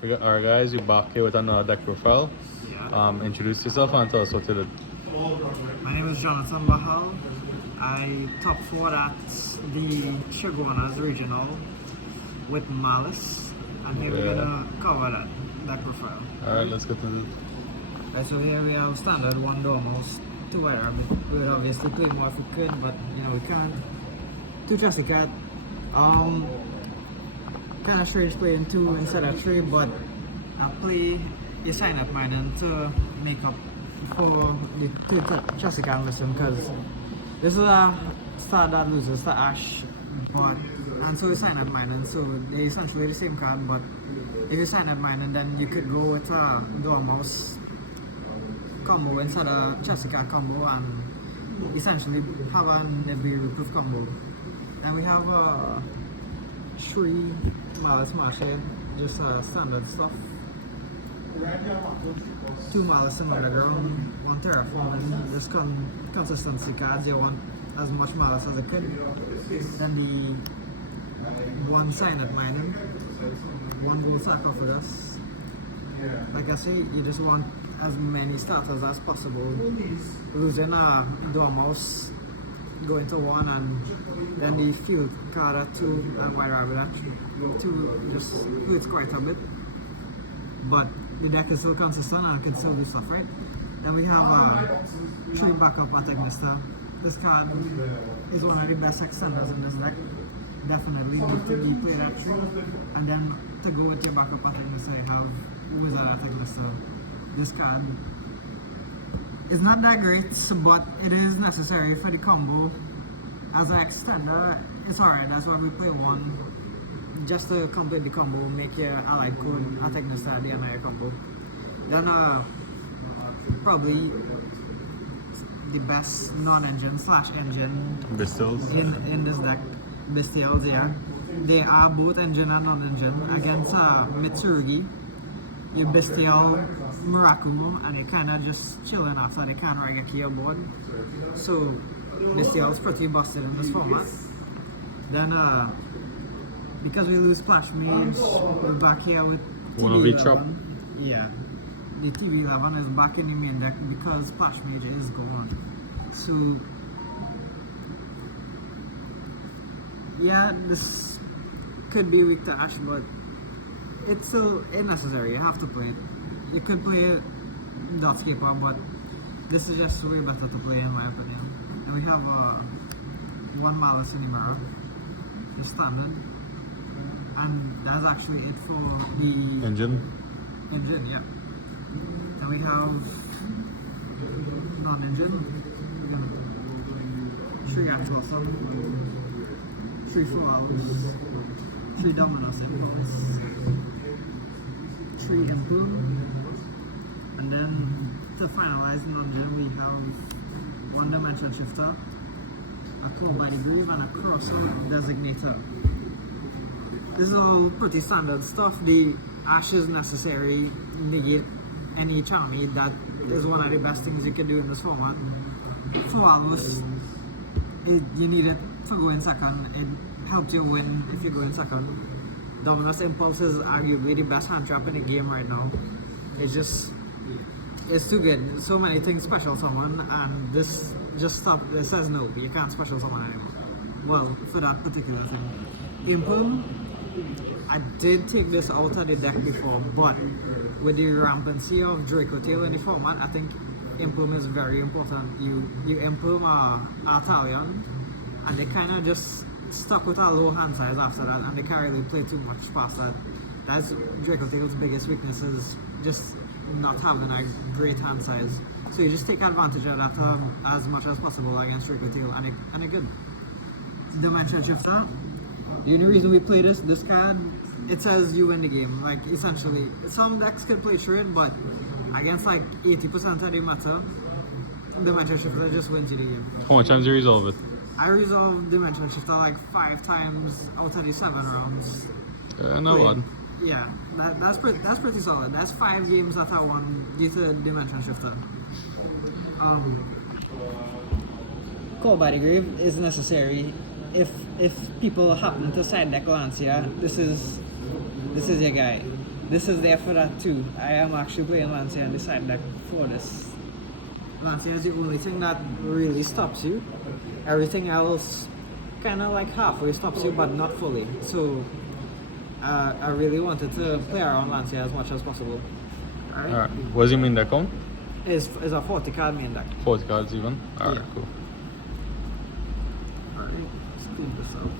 Alright guys, you're back here with another deck profile. Yeah. Introduce yourself and tell us what you did. My name is Jonathan Bahall. I top 4 at the Chaguanas Regional with Maliss. And here we're gonna cover that profile. Alright, let's get to the... Right, so here we have standard 1 Dormouse, 2 White Rabbit. We would obviously play more if we could, but you know we can't. 2 Chelsea Cat. Kind of strange playing 2 instead of 3, but I play a sign up mine to make up for the 2 Chelsea Cat missing, because this is a start that loses to Ash, and so we sign up mine, so they're essentially the same card, but if you sign up mine, then you could go with a Dormouse combo instead of Chelsea Cat combo and essentially have an every proof combo. And we have 3 Maliss Marsh here, just standard stuff. 2 Maliss in the ground, 1 Terraform, just consistency cards. You want as much Maliss as it could. Then the 1 sign at mining, 1 gold sack off with us. Like I say, you just want as many starters as possible. Losing a Dormouse, going to 1, and then the field card at 2 and White Rabbit at 2 just hurts quite a bit. But the deck is still consistent and can still do stuff, right? Then we have 3 backup attack mister. This card is one of the best extenders in this deck. Definitely need to be played at 3. And then to go with your backup attack mister, you have Wizard attack mister. This card is not that great, but it is necessary for the combo. As an extender, it's alright, that's why we play 1 just to complete the combo, make your allied code attack mister at the end of your combo. Then probably the best non-engine / engine Pistols. in this deck, Bestials. Yeah, they are both engine and non-engine. Against Mitsurugi, you Bestial Murakumo, and you're kind of just chilling after they can't Raigeki on board. So Bestial's pretty busted in this format. Then because we lose Splash Mage, we're back here with TV11. Yeah, the TV11 is back in the main deck because Splash Mage is gone. So yeah, this could be weak to Ash, but it's still unnecessary. You have to play it. You could play Dotskeeper, but this is just way better to play in my opinion. And we have 1 Maliss in the mirror, the standard, and that's actually it for the Engine. yeah. And we have non-engine, 3 actual stuff, 3 full hours, 3 Dominus impulse, 3 improve, and then to finalize non-engine we have 1 dimension shifter, a claw by the grave, and a crossout designator. This is all pretty standard stuff. The Ash is necessary, negate any Charmy. That is one of the best things you can do in this format. For Alus, you need it to go in second. It helps you win if you go in second. Dominus Impulse is arguably the best hand trap in the game right now. It's too good. So many things special summon, and this just stop. It says no, you can't special summon anymore. Well, for that particular thing. Impulse, I did take this out of the deck before, but with the rampancy of Draco Tail in the format, I think Impulse is very important. You Impulse Artalion, and they kind of just stuck with a low hand size after that, and they can't really play too much past that. That's Draco Tail's biggest weakness, is just not having a great hand size. So you just take advantage of that as much as possible against Draco Tail, and it good. Dimension Shifter. The only reason we play this card, it says you win the game. Like essentially, some decks can play trade, but against like 80% of the matter, Dimension Shifter just wins you the game. How much times do you resolve it? I resolved Dimension Shifter like 5 times out of the 7 rounds. No one. Yeah, that's pretty solid. That's 5 games that I won due to Dimension Shifter. Call by the Grave is necessary if people happen to side deck Lancia. This is your guy. this is there for that too. I am actually playing Lancia on the side deck for this. Lancia is the only thing that really stops you. Everything else kind of like halfway stops you, but not fully. So I really wanted to play around Lancia as much as possible. Alright. What's your main deck on? Is a 40 card main deck. 40 cards even? Alright, Yeah. cool. Alright, let's clean this up.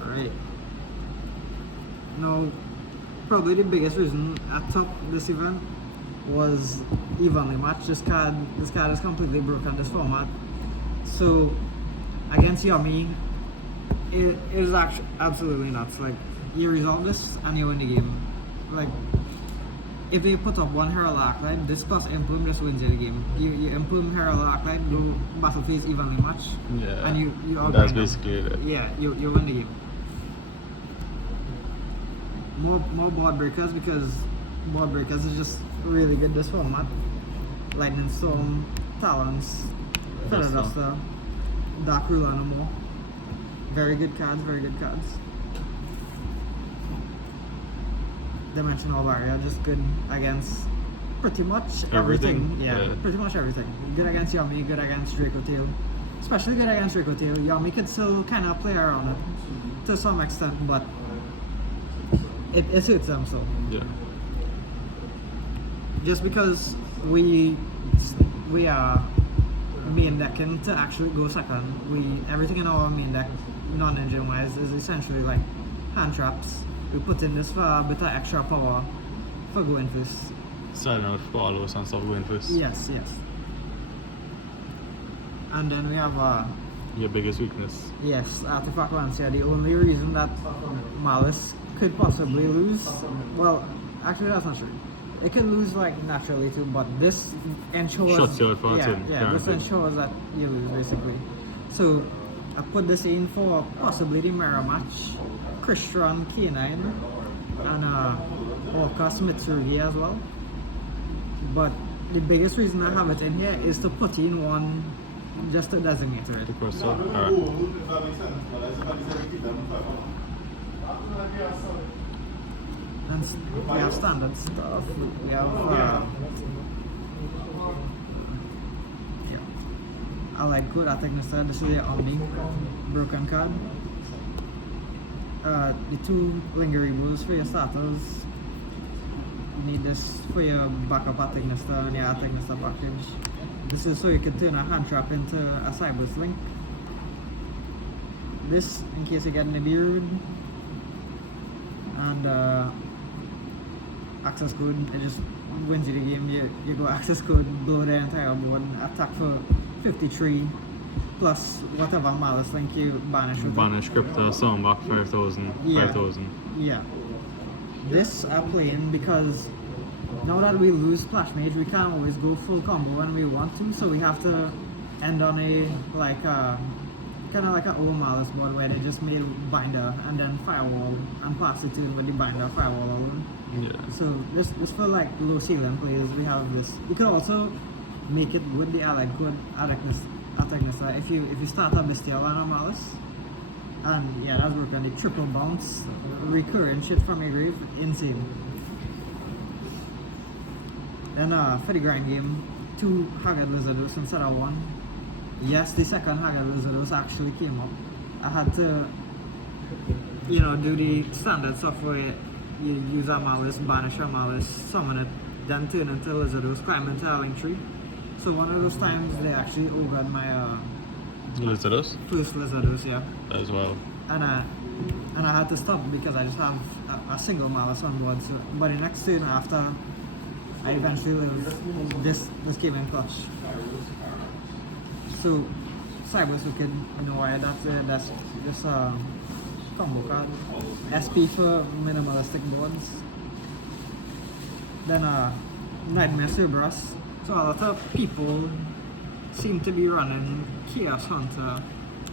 Alright. Now, probably the biggest reason I took this event was evenly matched. This card is completely broken this format. So against Yummy, it is actually absolutely nuts. Like, you resolve this and you win the game. Like, if they put up one Herald Arclight, this cost Implume just wins you the game. You Implume Herald Arclight, go battle phase evenly matched, Yeah. and you outgrind That's them. basically it. Yeah, you win the game. More board breakers, because board breakers is just really good this format. Lightning Storm, Talons, Feather Duster. Duster, Dark Ruler no more. Very good cards, very good cards. Dimensional Barrier, just good against pretty much everything. Yeah, pretty much everything. Good against Yummy, good against Draco Tail. Especially good against Draco Tail. Yummy could still kind of play around it to some extent, but it suits them so. Yeah. Just because we are main decking to actually go second, everything in our main deck, non-engine wise, is essentially like hand traps. We put in this for a bit of extra power for going first. Starting out for all those and stuff going first. Yes. And then we have Your biggest weakness. yes, Artifact Lancia. The only reason that Maliss could possibly lose, well, actually that's not true. It could lose like naturally too, but this ensures Shuts you out for a turn, this guaranteed. ensures that you lose basically. So I put this in for possibly the mirror match, Christian K9 and Orcus Mitsurugi as well. But the biggest reason I have it in here is to put in one just to designate it. The crystal. Alright. And we have standard stuff. We have I like good. I think this is the Omni broken card. The two Lingeribles for your starters. You need this for your backup Atignister and your Atignister package. This is so you can turn a hand trap into a Cyber's Link. This in case you get in a beard. And access code, it just wins you the game. You go access code, blow the entire board, attack for 53 plus whatever Malice link you banish with it. Banish Crypto, summon back 5,000. Yeah. 5,000. Yeah. This I'm playing because now that we lose Splash Mage, we can't always go full combo when we want to, so we have to end on a kind of like an old Malice board where they just made Binder and then Firewall and pass it in with the Binder Firewall alone. Yeah. So this for like low ceiling players, we have this. You could also make it with the allied code Attackness. If you start a Bestial and a Malice, and yeah, that's working. The triple bounce, recurring shit from your grave, insane. Then for the grind game, 2 Haggard Lizardos instead of 1. Yes, the second Haggard Lizardos actually came up. I had to, do the standard stuff where you use a Malice, banish a Malice, summon it, then turn into Lizardos, climb into a link tree. So one of those times they actually overrun my Lizardos first Lizardos, yeah. as well. And I had to stop because I just have a single Malice on board. So, but the next turn after, I eventually lived. This came in clutch. So Cyber's Wicked, why that's just a combo card. SP for minimalistic boards. Then Nightmare Cerberus. So a lot of people seem to be running Chaos Hunter,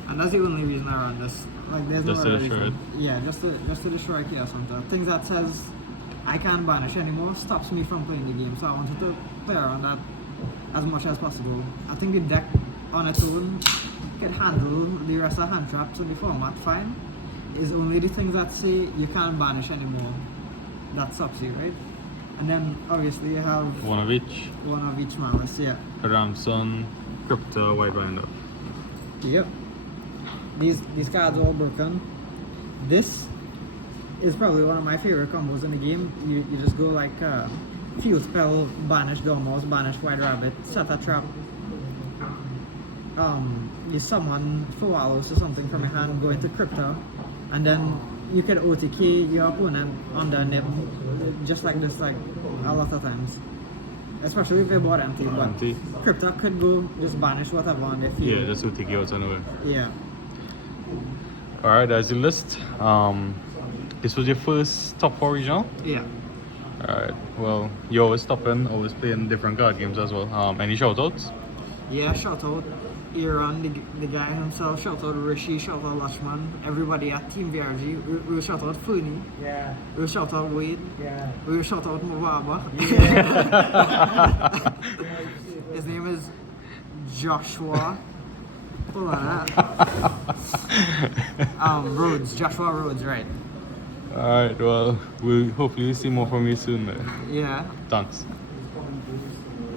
and that's the only reason I run this. Like there's Just no to other destroy reason. Yeah, just to destroy Chaos Hunter. Things that says I can't banish anymore stops me from playing the game. So I wanted to play around that as much as possible. I think the deck on its own can handle the rest of hand traps in the format fine. It's only the things that say you can't banish anymore that stops you, right? And then obviously you have One of each. Maliss, yeah. Ramson, Crypto, White Binder. Yep. These cards are all broken. This is probably one of my favorite combos in the game. You just go like Field Spell, banish Dormouse, banish White Rabbit, set a trap. You summon Wallows or something from your hand, go into Crypto, and then you can OTK your opponent on the nib, just like this, like a lot of times. Especially if they bought empty, but Empty. Crypto could go just banish whatever on their field. Yeah, just to take you out anyway. Yeah. Alright, that's the list. This was your first top 4 regional? Yeah. Alright, well, you're always stopping, always playing different card games as well. Any shoutouts? Yeah, shout out Aaron, the guy himself, shout out Rishi, shout out Lashman, everybody at Team VRG. We'll shout out Fooney. Yeah. We'll shout out Wade. Yeah. We'll shout out Mubaba. His name is Joshua. Hold on. Rhodes. Joshua Rhodes, right. Alright, well, we'll hopefully see more from you soon then. Yeah. Thanks.